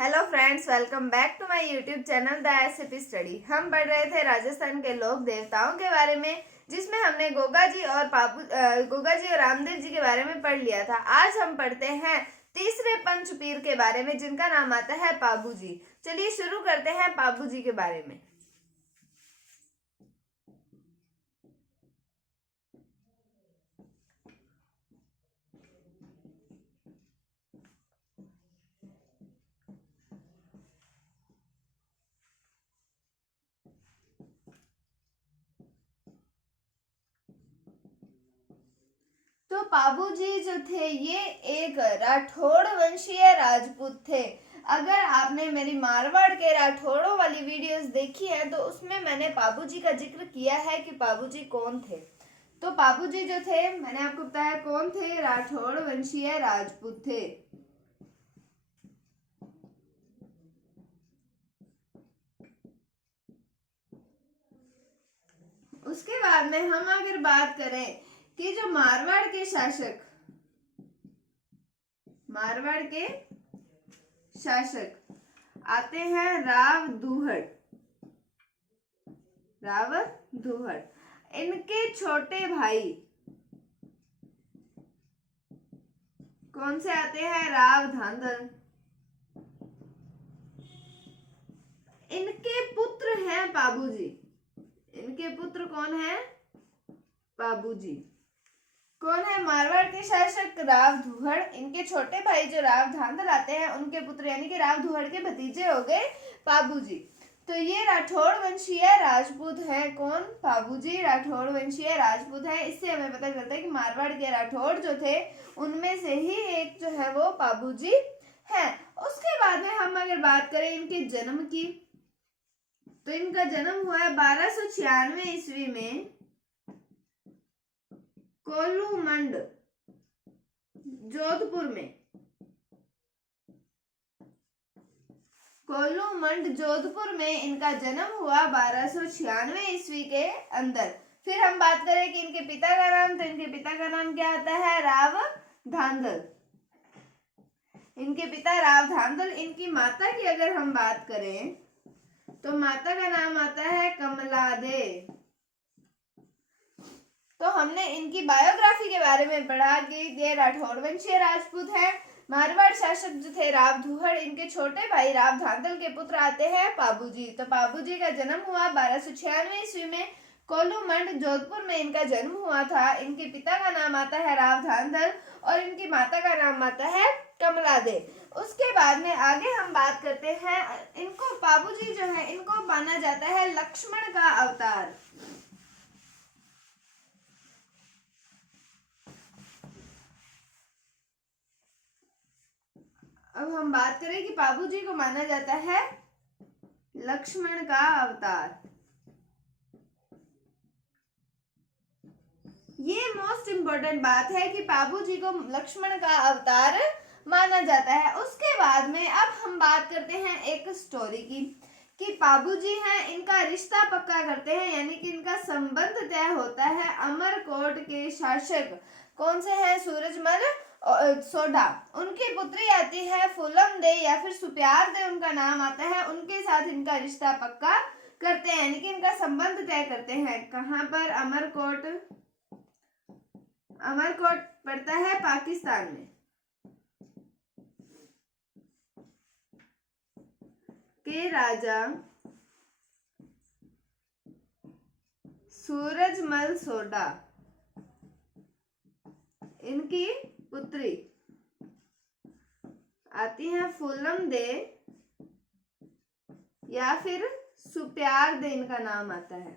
Hello friends, welcome back to my YouTube channel the SAP study. हम पढ़ रहे थे राजस्थान के लोक देवताओं के बारे में, जिसमें हमने गोगा जी और रामदेव जी के बारे में पढ़ लिया था। आज हम पढ़ते हैं तीसरे पंचपीर के बारे में, जिनका नाम आता है पाबू जी। चलिए शुरू करते हैं पाबू जी के बारे में। तो पाबू जी जो थे ये एक राठौड़ वंशीय राजपूत थे। अगर आपने मेरी मारवाड़ के राठौड़ों वाली वीडियोस देखी है तो उसमें मैंने पाबू जी का जिक्र किया है कि पाबू जी कौन थे। तो पाबू जी जो थे, मैंने आपको बताया कौन थे, राठौड़ वंशीय राजपूत थे। उसके बाद में हम अगर बात करें कि जो मारवाड़ के शासक आते हैं राव दुहड़। इनके छोटे भाई कौन से आते हैं? राव धांधल। इनके पुत्र हैं पाबू जी। इनके पुत्र कौन है? पाबू जी। कौन है? मारवाड़ के शासक राव दुहड़। इनके छोटे भाई जो राव धांधल आते हैं उनके पुत्र, यानी कि राव दुहड़ के भतीजे हो गए पाबू जी। तो ये राठौड़ वंशीय राजपूत है। कौन? पाबू जी राठौड़ वंशीय राजपूत है। इससे हमें पता चलता है कि मारवाड़ के राठौड़ जो थे उनमें से ही एक जो है वो पाबू जी है। उसके बाद में हम अगर बात करें इनके जन्म की, तो इनका जन्म हुआ है 1296 ईस्वी में कोल्लूमंड जोधपुर में। कोल्लूमंड जोधपुर में इनका जन्म हुआ 1296 ईस्वी के अंदर। फिर हम बात करें कि इनके पिता का नाम, तो इनके पिता का नाम क्या आता है? राव धांधल। इनके पिता राव धांधल। इनकी माता की अगर हम बात करें तो माता का नाम आता है कमला दे। तो हमने इनकी बायोग्राफी के बारे में पढ़ा कि ये राठौड़ वंशीय राजपूत है। मारवाड़ शासक जो थे राव दुहड़, इनके छोटे भाई राव धांधल के पुत्र आते हैं पाबू जी। तो पाबू जी का जन्म हुआ 1296 ईस्वी में कोल्लूमंड जोधपुर में इनका जन्म हुआ था। इनके पिता का नाम आता है राव धांधल और इनकी माता का नाम आता है कमला दे। उसके बाद में आगे हम बात करते हैं, इनको पाबू जी जो है इनको माना जाता है लक्ष्मण का अवतार। अब हम बात करें कि पाबू जी को माना जाता है लक्ष्मण का अवतार। ये मोस्ट इंपॉर्टेंट बात है कि पाबू जी को लक्ष्मण का अवतार माना जाता है। उसके बाद में अब हम बात करते हैं एक स्टोरी की कि पाबू जी हैं, इनका रिश्ता पक्का करते हैं, यानी कि इनका संबंध तय होता है अमरकोट के शासक कौन से हैं? सूरजमल सोढ़ा। उनकी पुत्री आती है फूलम दे या फिर सुप्यार दे, उनका नाम आता है। उनके साथ इनका रिश्ता पक्का करते हैं, यानी कि इनका संबंध तय करते हैं। कहां पर? अमरकोट। अमरकोट पड़ता है पाकिस्तान में। के राजा सूरजमल सोढ़ा, इनकी पुत्री आती है फूलम दे या फिर सुप्यार दे, इनका नाम आता है।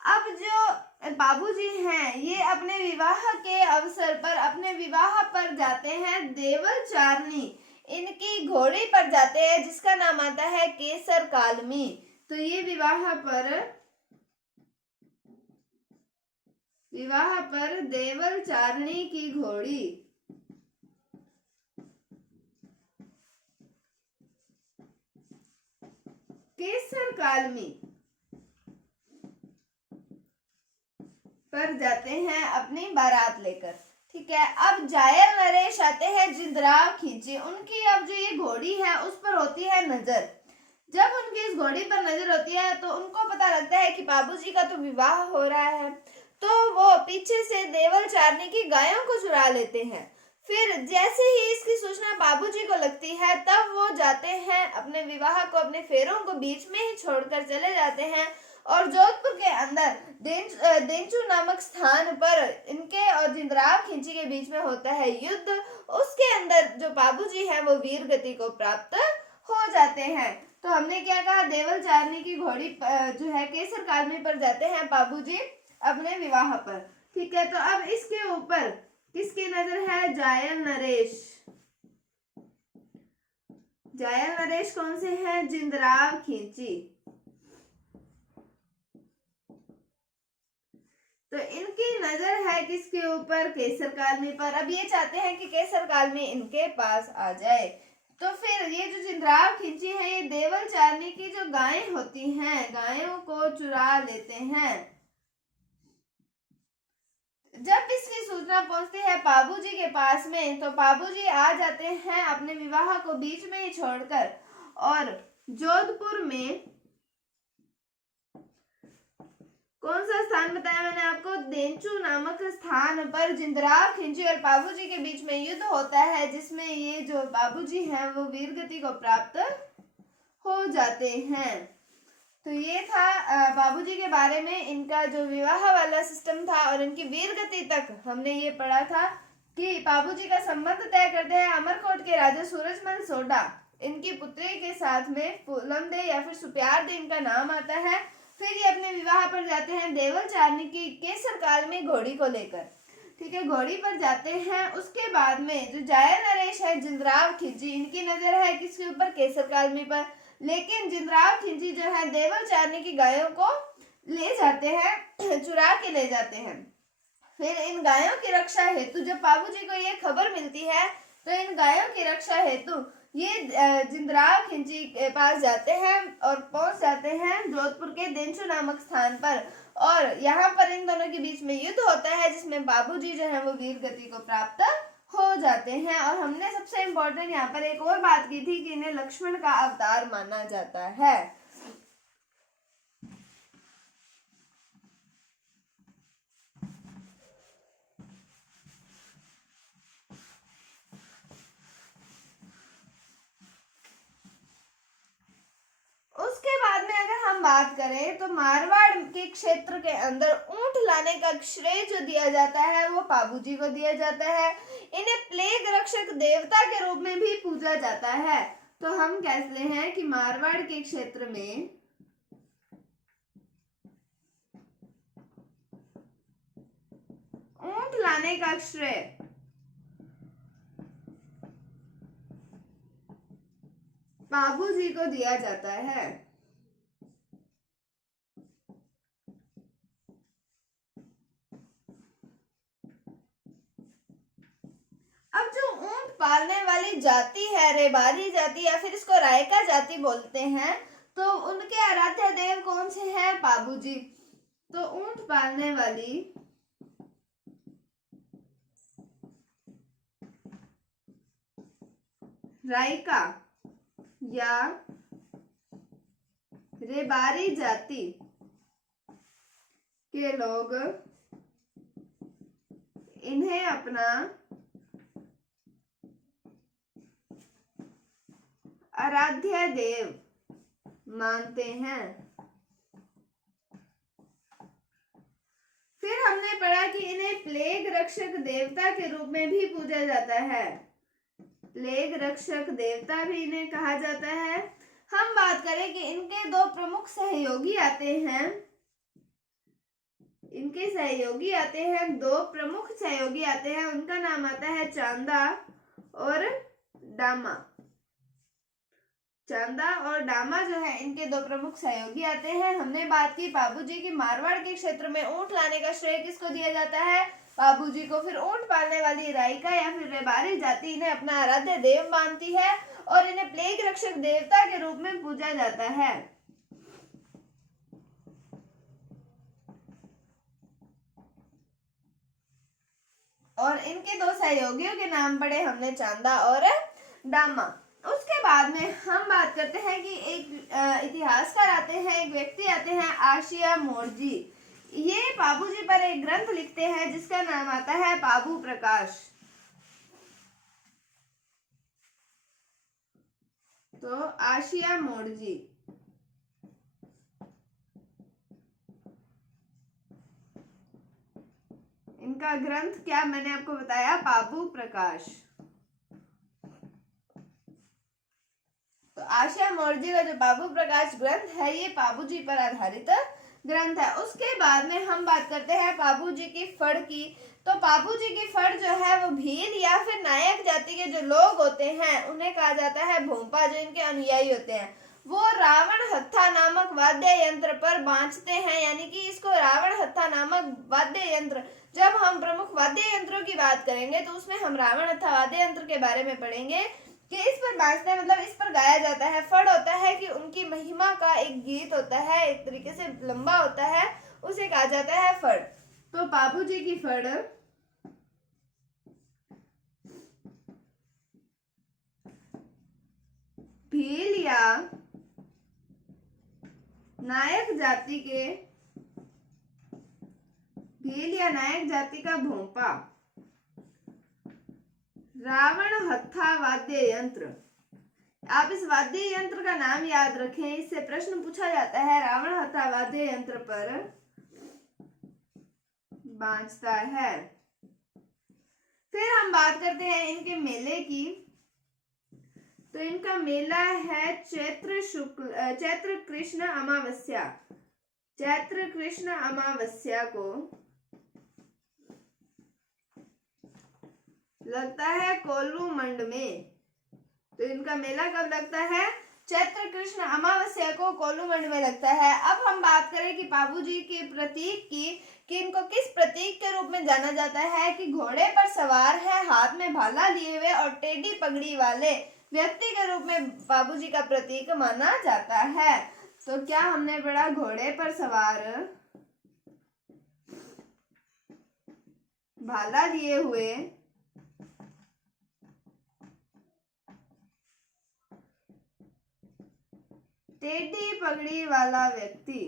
अब जो बाबू जी हैं ये अपने विवाह के अवसर पर, अपने विवाह पर जाते हैं देवल चारनी, इनकी घोड़ी पर जाते हैं जिसका नाम आता है केसर कालमी। तो ये विवाह पर देवल चारनी की घोड़ी केसर कालमी पर जाते हैं अपनी बारात लेकर। ठीक है। अब जायल नरेश आते हैं जिंदराव खींची। उनकी अब जो ये घोड़ी है उस पर होती है नजर। जब उनकी इस घोड़ी पर नजर होती है तो उनको पता लगता है कि बाबूजी का तो विवाह हो रहा है, तो वो पीछे से देवल चारने की गायों को चुरा लेते हैं। फिर जैसे ही इसकी सूचना बाबूजी को लगती है तब वो जाते हैं अपने विवाह को अपने फेरों को बीच में ही छोड़कर चले जाते हैं और जोधपुर के अंदर देंचू नामक स्थान पर इनके और जिंदराव खिंची के बीच में होता है युद्ध। उसके अंदर जो बाबूजी है वो वीर गति को प्राप्त हो जाते हैं। तो हमने क्या कहा, देवल चारनी की घोड़ी जो है केसर कालमी पर जाते हैं बाबूजी अपने विवाह पर। ठीक है, तो अब इसके ऊपर किसकी नजर है, जायल नरेश। जायल नरेश कौन से हैं, जिंदराव खींची। तो इनकी नजर है किसके ऊपर, केसर कालमी पर। अब ये चाहते हैं कि केसर कालमी इनके पास आ जाए। तो फिर ये जो जिंदराव खिंची है ये देवल चारनी की जो गायें होती हैं गायों को चुरा लेते हैं। जब इसकी सूचना पहुंचती है बाबूजी के पास में तो बाबूजी आ जाते हैं अपने विवाह को बीच में ही छोड़कर और जोधपुर में कौन सा स्थान बताया मैंने आपको, देंचू नामक स्थान पर जिंदराव खिंची और बाबूजी के बीच में युद्ध होता है जिसमें ये जो बाबूजी हैं वो वीरगति को प्राप्त हो जाते हैं। तो ये था बाबूजी के बारे में, इनका जो विवाह वाला सिस्टम था और इनकी वीरगति तक हमने ये पढ़ा था कि बाबूजी का संबंध तय करते हैं अमरकोट के राजा सूरजमल सोडा इनकी पुत्री के साथ में। फूलम दे या फिर सुप्यार दे इनका नाम आता है। फिर ये अपने विवाह पर जाते हैं देवल चारनी की केसर काल में घोड़ी को लेकर। ठीक है, घोड़ी पर जाते हैं। उसके बाद में जो जायल नरेश है जिंदराव खिंची, इनकी नजर है किसके ऊपर, केसर कालमी पर। लेकिन जिंदराव खिंची जो है देवल चारनी की गायों को ले जाते हैं, चुरा के ले जाते हैं। फिर इन गायों की रक्षा हेतु जब बाबूजी को ये खबर मिलती है तो इन गायों की रक्षा हेतु ये जिंदराव खिंची के पास जाते हैं और पहुंच जाते हैं जोधपुर के देंचू नामक स्थान पर। और यहाँ पर इन दोनों के बीच में युद्ध होता है जिसमें बाबूजी जो है वो वीर गति को प्राप्त हो जाते हैं। और हमने सबसे इम्पोर्टेंट यहाँ पर एक और बात की थी कि इन्हें लक्ष्मण का अवतार माना जाता है। उसके बाद में अगर हम बात करें तो मारवाड़ के क्षेत्र के अंदर ऊंट लाने का श्रेय जो दिया जाता है वो बाबूजी को दिया जाता है। इन्हें प्लेग रक्षक देवता के रूप में भी पूजा जाता है। तो हम कहते हैं कि मारवाड़ के क्षेत्र में ऊंट लाने का श्रेय बाबूजी को दिया जाता है। अब जो ऊंट पालने वाली जाति है रेबारी जाति या फिर इसको रायका जाति बोलते हैं, तो उनके आराध्य देव कौन से हैं, बाबूजी। तो ऊंट पालने वाली रायका या रेबारी जाति के लोग इन्हें अपना आराध्य देव मानते हैं। फिर हमने पढ़ा कि इन्हें प्लेग रक्षक देवता के रूप में भी पूजा जाता है। प्लेग रक्षक देवता भी इन्हें कहा जाता है। हम बात करें कि इनके दो प्रमुख सहयोगी आते हैं, इनके सहयोगी आते हैं, दो प्रमुख सहयोगी आते हैं। उनका नाम आता है चांदा और डामा। चांदा और डामा जो है इनके दो प्रमुख सहयोगी आते हैं। हमने बात की बाबूजी की मारवाड़ के क्षेत्र में ऊंट लाने का श्रेय किसको दिया जाता है, बाबूजी को। फिर ऊंट पालने वाली रायका या फिर रेबारी जाति इन्हें अपना आराध्य देव मानती है और इन्हें प्लेग रक्षक देवता के रूप में पूजा जाता है। और इनके दो सहयोगियों के नाम पड़े हमने चांदा और डामा। उसके बाद में हम बात करते हैं कि एक इतिहासकार आते हैं, एक व्यक्ति आते हैं आशिया मोर्जी। ये पाबू जी पर एक ग्रंथ लिखते हैं जिसका नाम आता है पाबू प्रकाश। तो आशिया मोर्जी, इनका ग्रंथ क्या मैंने आपको बताया, पाबू प्रकाश। तो आशिया मोर्जी का जो पाबू प्रकाश ग्रंथ है ये पाबू जी पर आधारित ग्रंथ है। उसके बाद में हम बात करते हैं पाबू जी की फड़ की। तो पाबू जी की फड़ जो है वो भील या फिर नायक जाति के जो लोग होते हैं उन्हें कहा जाता है भोंपा, जो इनके अनुयायी होते हैं। वो रावण हत्था नामक वाद्य यंत्र पर बांचते हैं, यानी कि इसको रावण हत्था नामक वाद्य यंत्र, जब हम प्रमुख वाद्य यंत्रों की बात करेंगे तो उसमें हम रावण हत्था वाद्य यंत्र के बारे में पढ़ेंगे कि इस पर बांचते हैं, मतलब इस पर गाया जाता है। फड़ होता है कि उनकी महिमा का एक गीत होता है, एक तरीके से लंबा होता है, उसे कहा जाता है फड़। तो पाबू जी की फड़ भील या नायक जाति के, भील या नायक जाति का भोंपा, रावण हत्था वाद्य यंत्र। आप इस वाद्य यंत्र का नाम याद रखें, इससे प्रश्न पूछा जाता है। रावण हत्था वाद्य यंत्र पर बांचता है। फिर हम बात करते हैं इनके मेले की। तो इनका मेला है चैत्र कृष्ण अमावस्या। चैत्र कृष्ण अमावस्या को लगता है कोल्लू मंड में। तो इनका मेला कब लगता है? चैत्र कृष्ण अमावस्या को कोल्लू मंड में लगता है। अब हम बात करें कि पाबू जी के प्रतीक की, कि इनको किस प्रतीक के रूप में जाना जाता है, कि घोड़े पर सवार है, हाथ में भाला लिए हुए और टेढ़ी पगड़ी वाले व्यक्ति के रूप में पाबू जी का प्रतीक माना जाता है। तो क्या हमने पढ़ा? घोड़े पर सवार, भाला लिए हुए, टेढ़ी पगड़ी वाला व्यक्ति।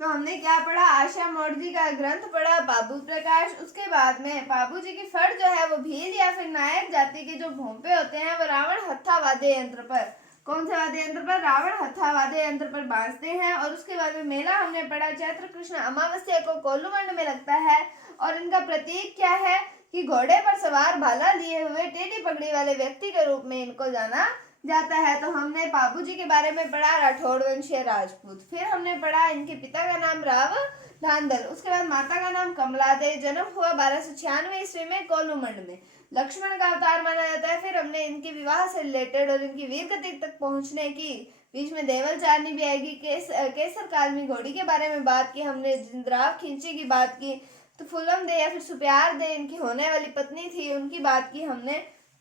तो हमने क्या पढ़ा? आशिया मोर्जी का ग्रंथ पढ़ा, पाबू प्रकाश। उसके बाद में पाबू जी की फड़ जो है वो भील या फिर नायक जाति के जो भोंपे होते हैं वो रावण हत्था वाद्य यंत्र पर, कौन से वाद्य यंत्र पर? रावण हत्था वाद्य यंत्र पर बांधते हैं। और उसके बाद में मेला हमने पढ़ा चैत्र कृष्ण अमावस्या को कोल्लू मंड में लगता है। और इनका प्रतीक क्या है? कि घोड़े पर सवार, भाला लिए हुए, टेढ़ी पगड़ी वाले व्यक्ति के रूप में इनको जाना जाता है। तो हमने पाबू जी के बारे में पढ़ा राठौड़ वंशीय राजपूत। फिर हमने पढ़ा इनके पिता का नाम राव धांधल, उसके बाद माता का नाम कमला दे, जन्म हुआ 1296 ईस्वी में कोल्लू मंड में, लक्ष्मण का अवतार माना जाता है। फिर हमने इनके विवाह से रिलेटेड और इनकी वीर गति तक पहुंचने की, बीच में देवल चारनी भी आएगी, केसर कालमी घोड़ी के बारे में बात की हमने, जिंद्राव खिंची की बात की, तो फुलम दे या फिर सुप्यार दे इनकी होने वाली पत्नी थी, उनकी बात की हमने।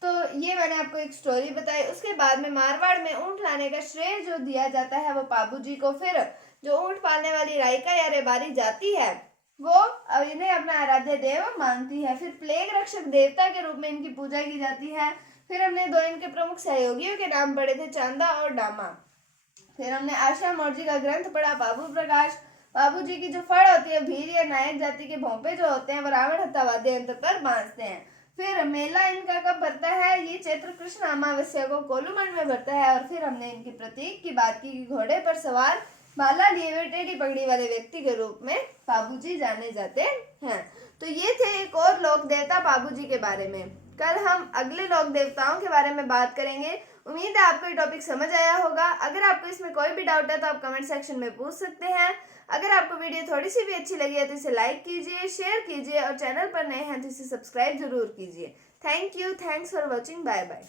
तो ये मैंने आपको एक स्टोरी बताई। उसके बाद में मारवाड़ में ऊंट लाने का श्रेय जो दिया जाता है वो पाबू जी को। फिर जो ऊंट पालने वाली रायका या रेबारी जाति है वो इन्हें अपना आराध्य देव मानती है। फिर प्लेग रक्षक देवता के रूप में इनकी पूजा की जाती है। फिर हमने दो इनके प्रमुख सहयोगियों के नाम पढ़े थे, चांदा और डामा। फिर हमने आशिया मोर्जी का ग्रंथ पढ़ा, पाबू प्रकाश। पाबू जी की जो फड़ होती है भील या नायक जाति के भोंपे जो होते हैं वो रावण हत्था वाद्य यंत्र पर बांधते हैं। फिर मेला इनका कब भरता है? ये चैत्र कृष्ण अमावस्या को कोल्लू मंड में भरता है। और फिर हमने इनके प्रतीक की बात की कि घोड़े पर सवार, भाला लिए हुए, टेढ़ी पगड़ी वाले व्यक्ति के रूप में पाबू जी जाने जाते हैं। तो ये थे एक और लोक देवता पाबू जी के बारे में। कल हम अगले लोक देवताओं के बारे में बात करेंगे। उम्मीद है आपको ये टॉपिक समझ आया होगा। अगर आपको इसमें कोई भी डाउट है तो आप कमेंट सेक्शन में पूछ सकते हैं। अगर आपको वीडियो थोड़ी सी भी अच्छी लगी है तो इसे लाइक कीजिए, शेयर कीजिए और चैनल पर नए हैं तो इसे सब्सक्राइब जरूर कीजिए। Thank you, thanks for watching, bye bye.